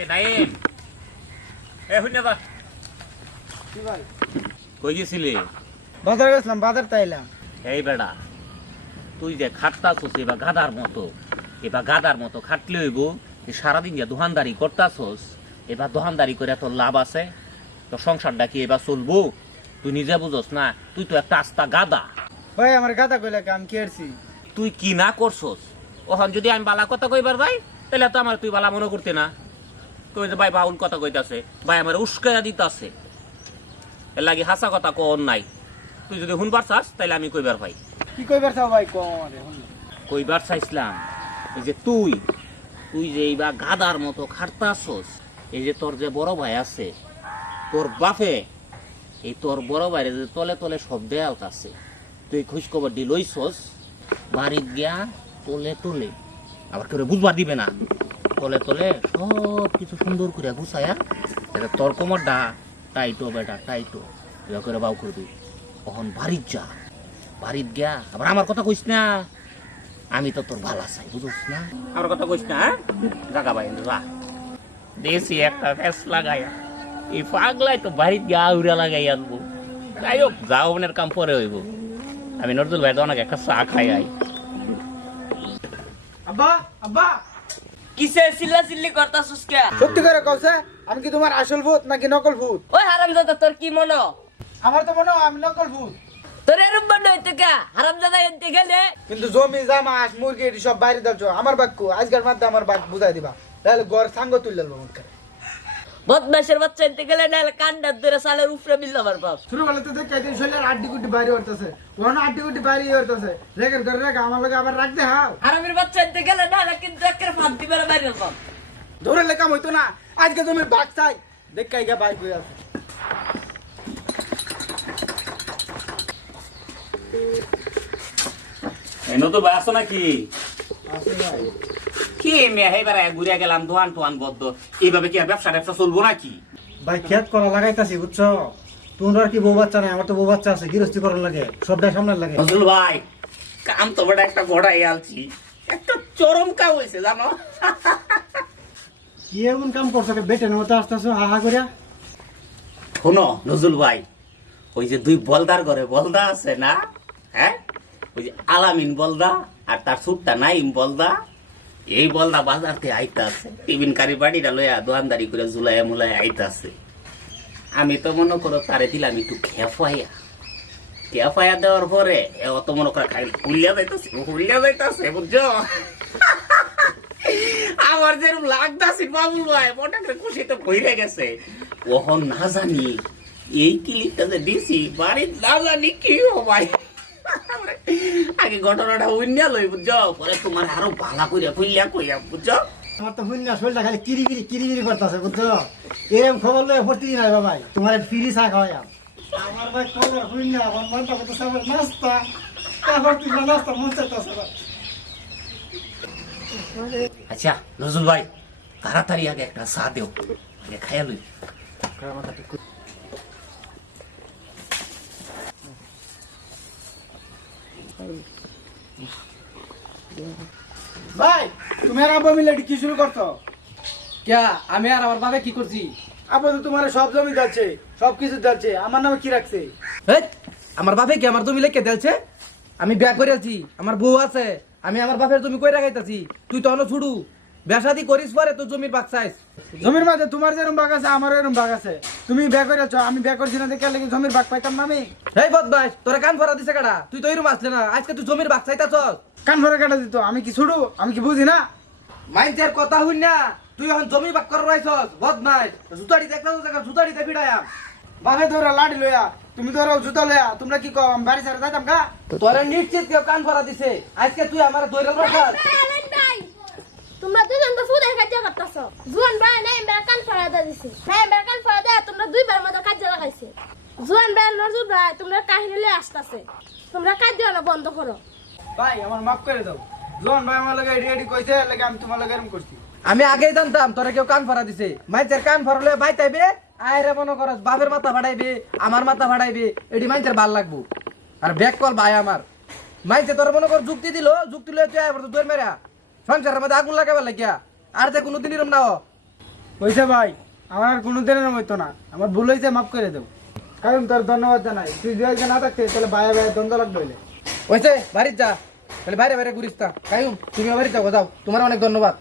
এ নাইম এ হুইনা বা কি ভাই কই গেছিলি? বাজার গেছিলাম, বাজার তাইলাম। এই বেড়া তুই যে খাটতাছস এবার গাদার মতো খাটলে হইব। সারাদিন যে দোকানদারি করতাছস, এবার দোকানদারি করে তোর লাভ আছে? তোর সংসারটা কি এবার চলবো? তুই নিজে বুঝস না, তুই তো একটা আস্তা গাদা। ভাই আমার গাদা কইলা কাম কি করছি? তুই কি না করছস? ওখান যদি আমি বালা কথা কইবার ভাই, তাহলে তো আমার তুই বালা মনে করতে না। কই যে ভাই বাউল কথা কইতাছে, ভাই আমার উস্কায়া দিতাছে, এর লাগি হাসা কথা কোন নাই। তুই যদি শুনবার চাস তাহলে আমি কইবার ভাই। কি কইবার চাও ভাই কম আমারে শুন। কইবার চাইছিলাম এই যে তুই যে এইবার গাদার মতো খাটতাছস, এই যে তোর যে বড় ভাই আছে, তোর বাপে এই তোর বড় ভাইরে যে তলে তলে সব দেয়ালতাছে, তুই খোঁজ খবর দি লইছস? বাড়িত গিয়া তলে তলে আবার কেউ বুঝবার দিবে না, তলে তলে সব কিছু সুন্দর করে গুছায়া এটা তোর কোমরটা টাইটো বেটা টাইটো এবার করে বাউ করবি। কখন বাড়িত যা, বাড়িত গিয়া আবার আমার কথা কইস না, আমি তো তোর ভালো চাই বুঝছ না? আমার কথা কইস না, জাগা ভাই যা দেশি একটা ফেস লাগাইয়া এই পাগলাই তো বাড়িত গিয়া উড়া লাগাই আনবো। যাই হোক যাওনের কাম পরে হইব, আমি নজরুল ভাই অনেক একটা চা খাই আই। আব্বা আব্বা কিসে চিল্লাচিল্লি করতাছস কে? সত্যি করে কওছে আমি কি তোমার আসল ভূত নাকি নকল ভূত? ওই হারামজাদা তোর কি মনো? আমার তো মনে হয় আমি নকল ভূত। তোর এরম মনে হইতো কে? হারামজাদা এনতে গেলে কিন্তু জমি জামা হাঁস মুরগি এটি সব বাইরে দাও। আমার বাক্য আজকের মধ্যে আমার বাক বুঝাই দিবা, তাহলে ঘর সাঙ্গ তুললে মনকে। বদমাশের বাচ্চা এনতে গেলে নাহলে কান্ডার ধরে সালের উপরে মিলল আমার বাপ। শুরু করলে তো দেখ কাইতে শৈলের আড্ডি গুড্ডি বাইরে হইতাছে, ওখানে আড্ডি গুড্ডি বাইরে হইতাছে। রেখে করে রেখে আমার লগে আবার রাখতে হাও। হারামের বাচ্চা এনতে গেলে নাহলে কিন্তু একের ফাঁদ দিবে না বাইরে বাপ। ধরে লেখাম হইতো না, আজকে তুমি বাঘ চাই দেখ কাইগা বাইক হয়ে আছে। এনো তো বাসো নাকি আসে ভাই কি মেয়ে এইবার ঘুরে গেলাম দোয়ান টোয়ান বদ্ধ, এইভাবে কি আর ব্যবসা চলবো নাকি? ভাই খেত করা লাগাইতাছি বুঝছো? তোমার কি বউ বাচ্চা নাই, আমার তো বউ বাচ্চা আছে, গৃহস্থী করার লাগে, সবটাই সামনে লাগে। নজরুল ভাই কাম তো বড় একটা গড়াই আলছি, একটা চরম কাম হয়েছে জানো। কি এমন কাম করছো বেটের মতো আসতেছো হাহা করিয়া? শোনো নজরুল ভাই, ওই যে দুই বলদার ঘরে বলদা আছে না, হ্যাঁ ওই যে আলামিন বলদা আর তার সুটটা নাইম বলদা, এই বলদা বাজারতে আইতাছে টিফিন কারি বাড়িটা লইয়া দোয়ানদারি করে ঝুলাইয়া মুলাইয়া আইতাছে। আমি তো মনে করো তারে দিলাম একটু খেফাইয়া দেওয়ার পরে অত মনে করে খাই হুলিয়া যাইতাছে বুঝছো? আমার যেরকম লাগতাছে বাবুল ভাই মোটা করে খুশিতে ভইরে গেছে। ওহন না জানি এই ক্লিপটা যে দিছি বাড়ির না জানি কি ভাই, আগে ঘটনাটা উইন্যা লই বুঝছো, পরে তোমার আরো ভালো কইরা কইয়া বুঝছো? আমার তো হুন্না শরীরটা খালি কিরিবিরি করতেছে বুঝছো? এরকম খবর লয়ে ভর্তি নাই বাবাই, তোমার ফ্রি চা খাওয়াইয়া। আমার ভাই খবর হুন্না আমার মনটা করতেছে আমার নাস্তা, তারপর তুই নাস্তা মন চাইতেছে না। আচ্ছা নজরুল ভাই তাড়াতাড়ি আগে একটা চা দেও, আগে খাইয়া লই। ভাই তুমি আর আব্বা মিলে এটি কি শুরু করছো? ক্যা আমি আর আমার বাবা কি করছি? আব্বা তো তোমার সব জমি যাচ্ছে, সব কিছু যাচ্ছে, আমার নামে কি রাখছে? হেই, আমার বাপে কি আমার জমি লেখকে দেলছে? আমি বিয়া করেছি, আমার বউ আছে, আমি আমার বাপের জমি কই রাখাইতাছি। তুই তো অন্য ছুড়ু বেসাদি করিস পরে তো জমির বাগ চাইস। জমির মাঝে তোমার যেরকম বাঘ আছে আমারও এরকম বাঘ আছে। তুমি বিয়ে করেছ, আমি বিয়ে করছি না দেখে লেগে জমির বাঘ পাইতাম না আমি? এই বদমাইশ, তোরা কান ভরা দিছে কাটা? তুই তো এরম আসলে না, আজকে তুই জমির বাগ চাইতাছস। কান ভরে কাটা দিত, আমি কি ছুড়ু? আমি কি বুঝি না? মাইন্সের কথা হইন না, তুই এখন জমি বাগ করার রাইছস বদমাইশ। জুতাড়ি দেখতাছস, জুতাড়িতে ভিড়ায়াম। বাঘে ধরা লাড়ি লইয়া, তুমি ধরো জুতা লইয়া, তোমরা কি কও আমি বাড়ি ছেড়ে যাইতাম গা? তোরা নিশ্চিত কেউ কান ভরা দিছে, আজকে তুই আমার দৈরাল রাখাস। তোমরা দুজন তো ফুদের কাজ করতেছো। জুয়ান ভাই নাই এমবার কান ফাড়া দিছে, নাই এমবার কান ফাড়া দেয়া তোমরা দুইবার মতো কাজ লাগাইছে। জুয়ান ভাই নজরুল ভাই তোমরা কাহিনী লয়ে আসতাছে, তোমরা কাজ দিও না, বন্ধ করো। ভাই আমার মাফ করে দাও, জোয়ান ভাই আমার লগে এডি কইছে লাগে আমি তোমার লগে এরকম করছি। আমি আগেই জানতাম তোরা কেউ কান ফাড়া দিছে। মাইন্সের কান ফাড়লে বাইতাইবে, আয়রে মনে করস বাপের মাথা ফাড়াইবে, আমার মাথা ফাড়াইবে, এটি মাইন্সের ভাল লাগবো। আর ব্যাক কল ভাই আমার মাইন্সে তোর মনে কর যুক্তি লয়ে তুই আয় দৌড় মেরা সংসারের মধ্যে আগুন লাগাবার লাগিয়া। আর যে কোনোদিন এরম না হইছে ভাই আমার আর কোনো দিনের হইতো না আমার ভুল হয়েছে মাফ করে দেব কারণ তোর ধন্যবাদ জানাই তুই যদি আজকে না থাকতে তাহলে ভাইয়া ভাইয়া দ্বন্দ্ব লাগবে হইলে হয়েছে বাড়ির যা তাহলে বাইরে বাইরে ঘুরিস তা কায়ুম তুমি বাড়ির যাও যাও তোমার অনেক ধন্যবাদ